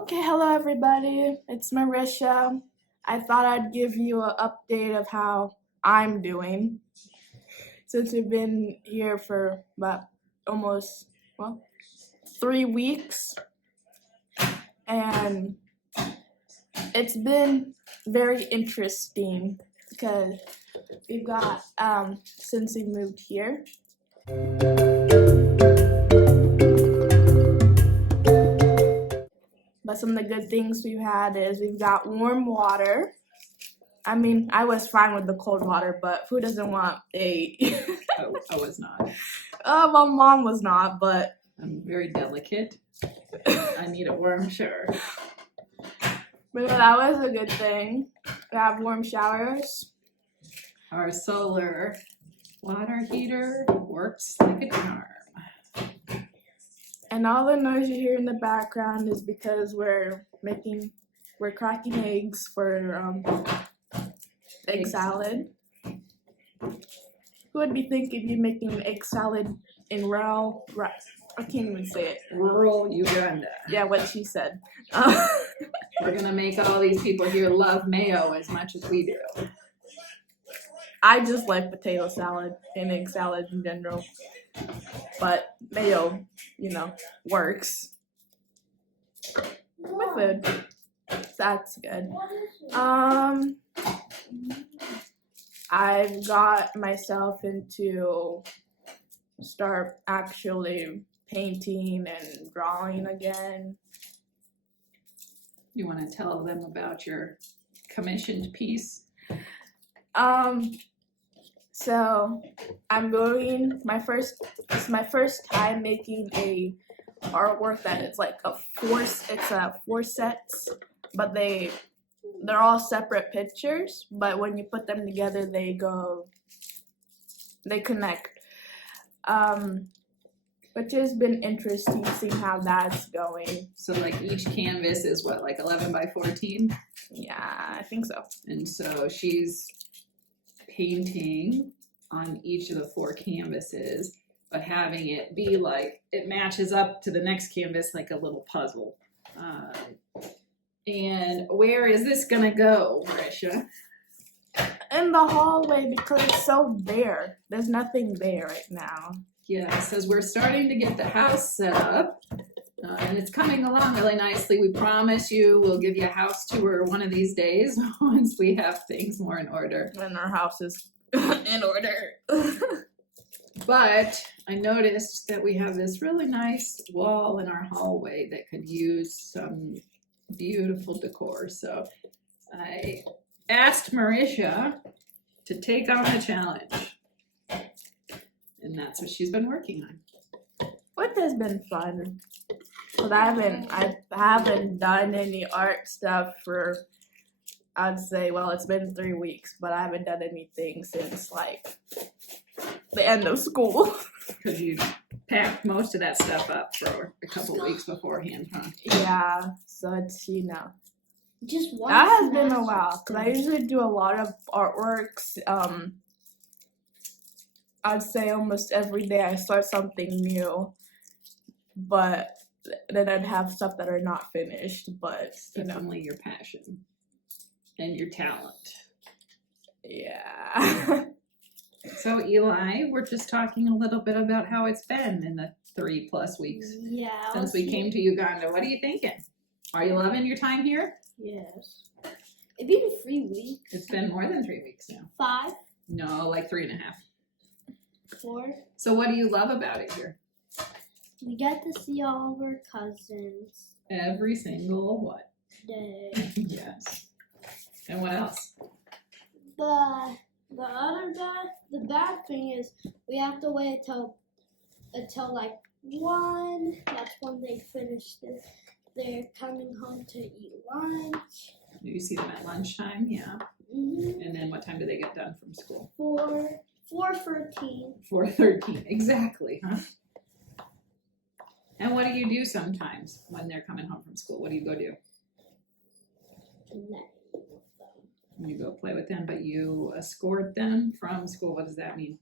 Okay, hello everybody. It's Marisha. I thought I'd give you an update of how I'm doing since we've been here for about almost, 3 weeks. And it's been very interesting because we've got, since we moved here, but some of the good things we've had is we've got warm water. I mean, I was fine with the cold water, but who doesn't want a... I was not. My mom was not, but... I'm very delicate. I need a warm shower. But that was a good thing. We have warm showers. Our solar water heater works like a charm. And all the noise you hear in the background is because we're cracking eggs for egg salad. Who would be thinking you're making an egg salad in rural, I can't even say it. Rural Uganda. Yeah, what she said. We're gonna make all these people here love mayo as much as we do. I just like potato salad and egg salad in general. But mayo, works. With food. That's good. I've got myself into start actually painting and drawing again. You want to tell them about your commissioned piece? So I'm going it's my first time making a artwork that it's like four sets, but they're all separate pictures, but when you put them together they connect. Which has been interesting seeing how that's going. So like each canvas is what, like 11 by 14? Yeah, I think so. And so she's painting on each of the 4 canvases, but having it be like it matches up to the next canvas like a little puzzle. And where is this gonna go, Marisha? In the hallway, because it's so bare. There's nothing there right now. Yes, as we're starting to get the house set up, and it's coming along really nicely. We promise you we'll give you a house tour one of these days once we have things more in order. And our house is in order. But I noticed that we have this really nice wall in our hallway that could use some beautiful decor. So I asked Marisha to take on the challenge. And that's what she's been working on. What has been fun? But I haven't done any art stuff for, I'd say, it's been 3 weeks, but I haven't done anything since like the end of school. Because you packed most of that stuff up for a couple weeks beforehand, huh? Yeah, so it's, Just one. that has been a while, because I usually do a lot of artworks. I'd say almost every day I start something new, but then I'd have stuff that are not finished, but, Definitely your passion and your talent. Yeah. So Eli, we're just talking a little bit about how it's been in the 3+ weeks since we came to Uganda. What are you thinking? Are you loving your time here? Yes. It's been 3 weeks. It's been more than 3 weeks now. 5. No, like 3.5. 4. So what do you love about it here? We get to see all of our cousins. Every single what? Day. Yes. And what else? The bad thing is we have to wait until like 1. That's when they finish this. They're coming home to eat lunch. Do you see them at lunchtime? Yeah. Mm-hmm. And then what time do they get done from school? 4:13. 4:13. Exactly, huh? And what do you do sometimes when they're coming home from school? What do you go do? You go play with them, but you escort them from school. What does that mean?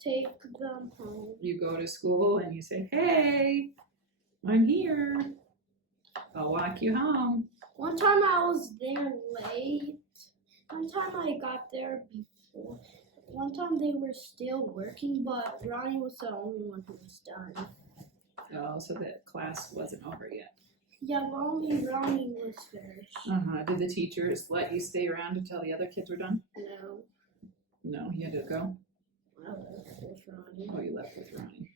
Take them home. You go to school and you say, hey, I'm here. I'll walk you home. One time I was there late. One time I got there before. One time they were still working, but Ronnie was the only one who was done. Oh, so that class wasn't over yet. Yeah, but only Ronnie was finished. Did the teachers let you stay around until the other kids were done? No, No, you had to go. I left with Ronnie. Oh, you left with Ronnie.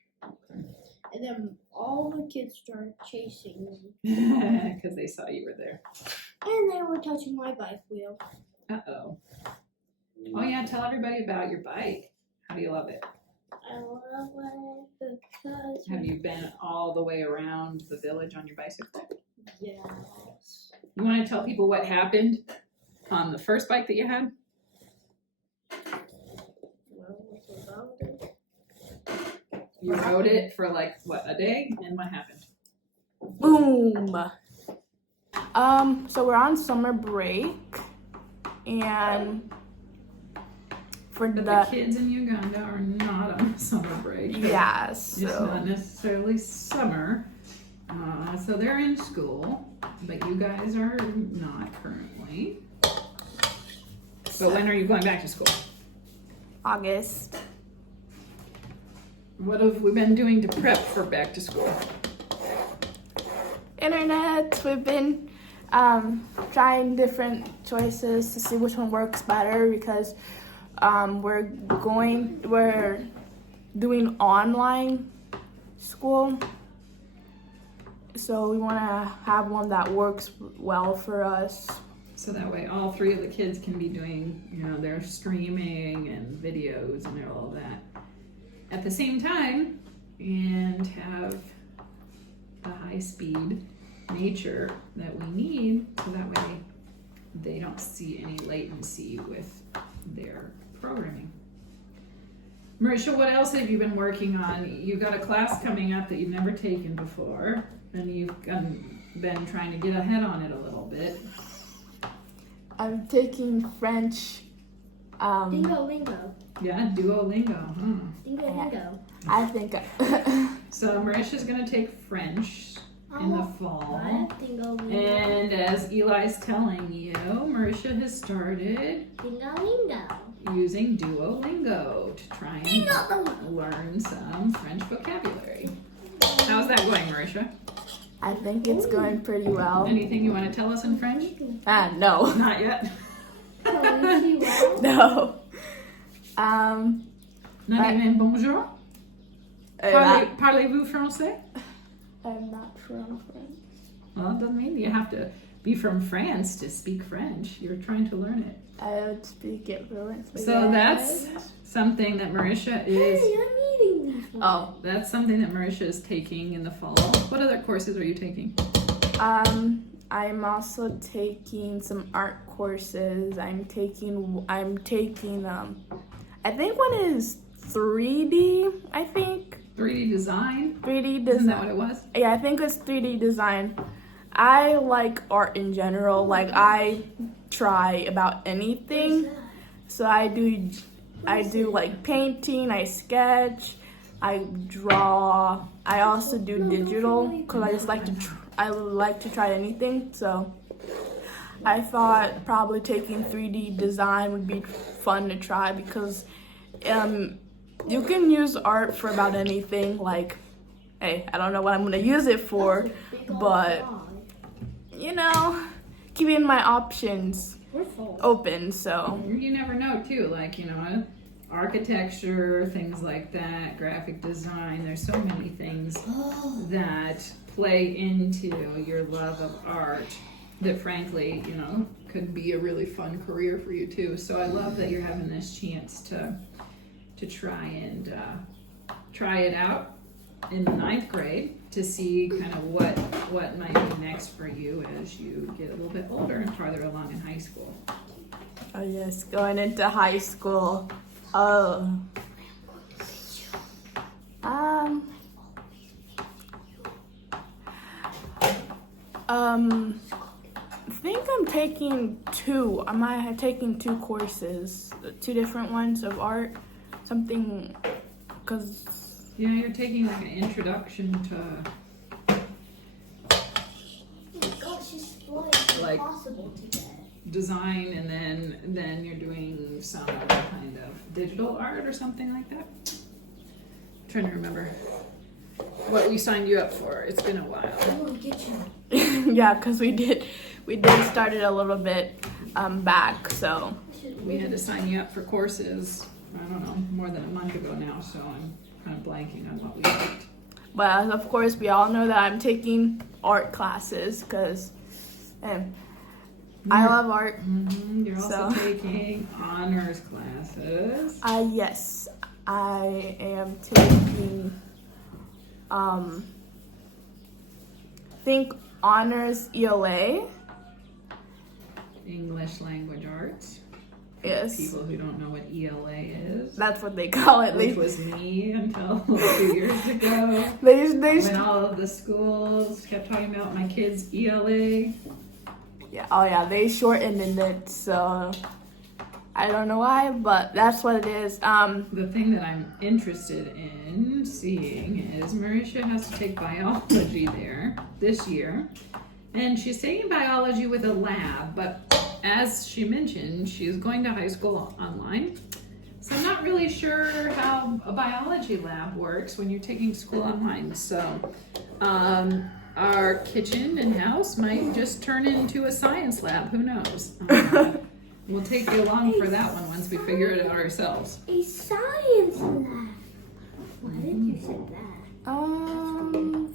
And then all the kids started chasing me. Because they saw you were there. And they were touching my bike wheel. Uh-oh. Oh yeah, tell everybody about your bike. How do you love it? I love it because Have you been all the way around the village on your bicycle? yes. You want to tell people what happened on the first bike that you had? Well, what's about it? You rode it for like, what, a day? And what happened? Boom. So we're on summer break, and for But the kids in Uganda are not on summer break. yeah, It's not necessarily summer. So they're in school, but you guys are not currently. But when are you going back to school? August. What have we been doing to prep for back to school? Internet. We've been trying different choices to see which one works better because we're doing online school, so we want to have one that works well for us. So that way all three of the kids can be doing, their streaming and videos and all of that at the same time and have the high speed nature that we need so that way they don't see any latency with their programming. Marisha, what else have you been working on? You've got a class coming up that you've never taken before and you've been trying to get ahead on it a little bit. I'm taking French. Dingo-lingo. Yeah, Duolingo, huh? Dingo-lingo. I think. So Marisha's gonna take French in the fall. Dingo-lingo. And as Eli's telling you, Marisha has started Dingo-lingo. using Duolingo to try and learn some French vocabulary. How's that going, Marisha? I think it's going pretty well. Anything you want to tell us in French? No. Not yet. No. Not even bonjour? Parlez-vous français? I'm not from France. Well, it doesn't mean you have to be from France to speak French. You're trying to learn it. I would speak it fluently. So that's something that Marisha is. Hey, I'm eating this one. Oh. That's something that Marisha is taking in the fall. What other courses are you taking? I'm also taking some art courses. I'm taking I think one is 3D, I think. 3D design? 3D Isn't that design. what it was? Yeah, I think it's 3D design. I like art in general. Like I try about anything. So I do like painting, I sketch, I draw. I also do digital because I just like to try anything. So I thought probably taking 3D design would be fun to try because you can use art for about anything. Like, hey, I don't know what I'm gonna use it for, but keeping my options open. So You never know, too. Like, architecture, things like that, graphic design. There's so many things that play into your love of art that, frankly, could be a really fun career for you, too. So I love that you're having this chance to try and try it out in the 9th grade to see kind of what might be next for you as you get a little bit older and farther along in high school. oh yes, going into high school. Oh. I think I'm taking two. I might have taken 2 courses, 2 different ones of art. Something, because Yeah, you're taking like an introduction to like possible to get. design, and then you're doing some other kind of digital art or something like that. I'm trying to remember what we signed you up for. It's been a while. I will get you. Yeah, because we did start it a little bit back, so We had to sign you up for courses, I don't know, more than a month ago now, so I'm kind of blanking on what we did. but of course we all know that I'm taking art classes because I love art. You're also So- taking honors classes. Yes, I am taking think honors ELA. English language arts. Yes, People who don't know what ELA is. that's what they call it. Which was me until 2 years ago. They When all of the schools kept talking about my kids' ELA. yeah, oh yeah, they shortened it, so I don't know why, but that's what it is. The thing that I'm interested in seeing is Marisha has to take biology there this year. And she's taking biology with a lab, but as she mentioned, she's going to high school online. So I'm not really sure how a biology lab works when you're taking school online. So our kitchen and house might just turn into a science lab. Who knows? We'll take you along for that one once we figure it out ourselves. A science lab. Why did you say that?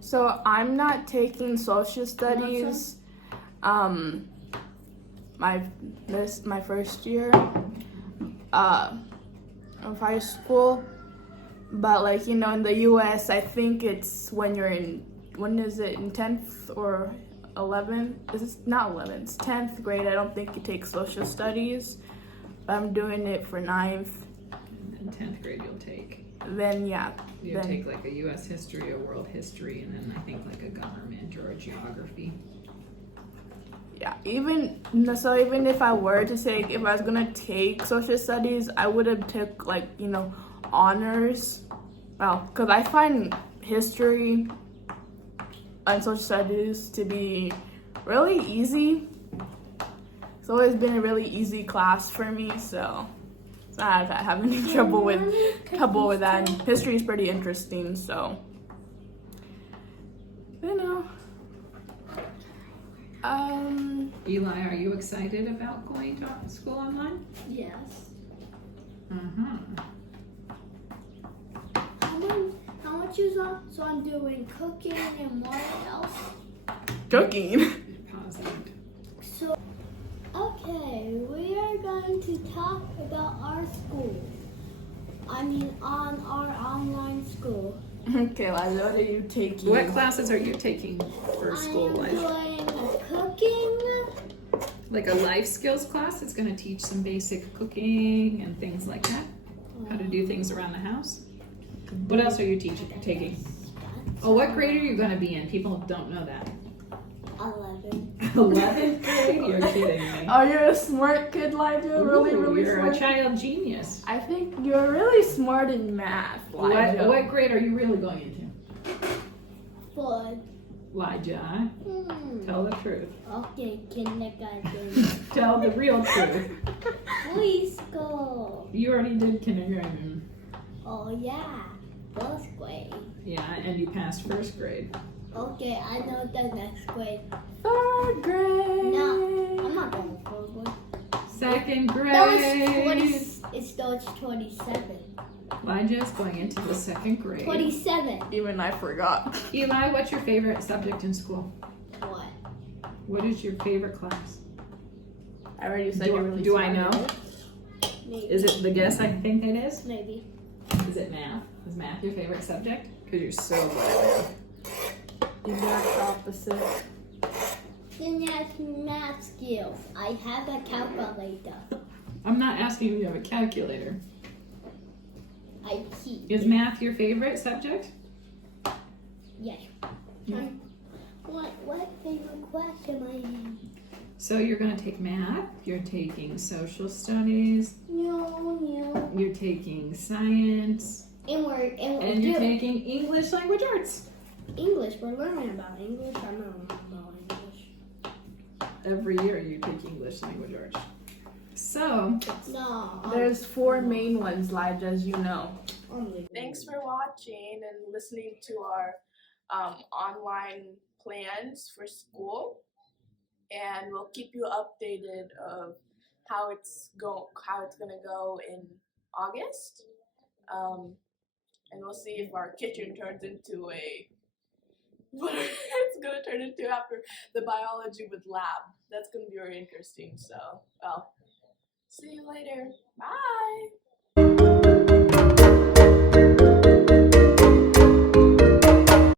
So I'm not taking social studies. My first year of high school, but like in the U.S., I think it's when you're in in 10th or 11th? It's not 11th. It's 10th grade. I don't think you take social studies. I'm doing it for 9th. And then 10th grade you'll take. Then yeah. You then, take like a U.S. history, a world history, and then I think like a government or a geography. Yeah, even if I were to take, if I was gonna take social studies, I would have took like honors. Well, because I find history and social studies to be really easy. It's always been a really easy class for me, so it's not like I have any trouble with that. And history is pretty interesting, so Eli, are you excited about going to school online? Yes. How much is that? So I'm doing cooking and what else? cooking. Pause that. So, okay, we are going to talk about our school. On our online school. Okay, Liza, what are you taking? What classes are you taking for school I am life? doing cooking. Like a life skills class? It's going to teach some basic cooking and things like that. How to do things around the house. What else are you taking? Oh, what grade are you going to be in? People don't know that. 11. 11th grade? You're kidding me. Oh, you're a smart kid, Liza. Really, Ooh, really you're smart. a child genius. I think you're really smart in math, Liza. What grade are you really going into? 4. Elijah, tell the truth. Okay, kindergarten. Tell the real truth. Preschool. You already did kindergarten. Oh yeah, 4th grade. Yeah, and you passed first grade. Okay, I know the next grade. 3rd grade. No, I'm not going 4th grade. Second grade. No, it's 27. Elijah's going into the second grade. 27. Even I forgot. Eli, what's your favorite subject in school? What? What is your favorite class? I already said you're really Do smart. I know? Maybe. Is it the guess I think it is? Maybe. Is it math? Is math your favorite subject? Because you're so good at math. Exact opposite. Then that's math skills. I have a calculator. I'm not asking if you have a calculator. I keep. Is math your favorite subject? Yes. Yeah. What favorite class am I in? So you're going to take math, you're taking social studies, No. you're taking science, and you're taking English language arts. English. We're learning about English. I'm not learning about English. every year you take English language arts. So, No. There's 4 main ones, Lige, as you know. Only. Thanks for watching and listening to our online plans for school, and we'll keep you updated of how it's gonna go in August, and we'll see if our kitchen turns into what it's gonna turn into after the biology with lab. That's gonna be very interesting. So, well, see you later. Bye.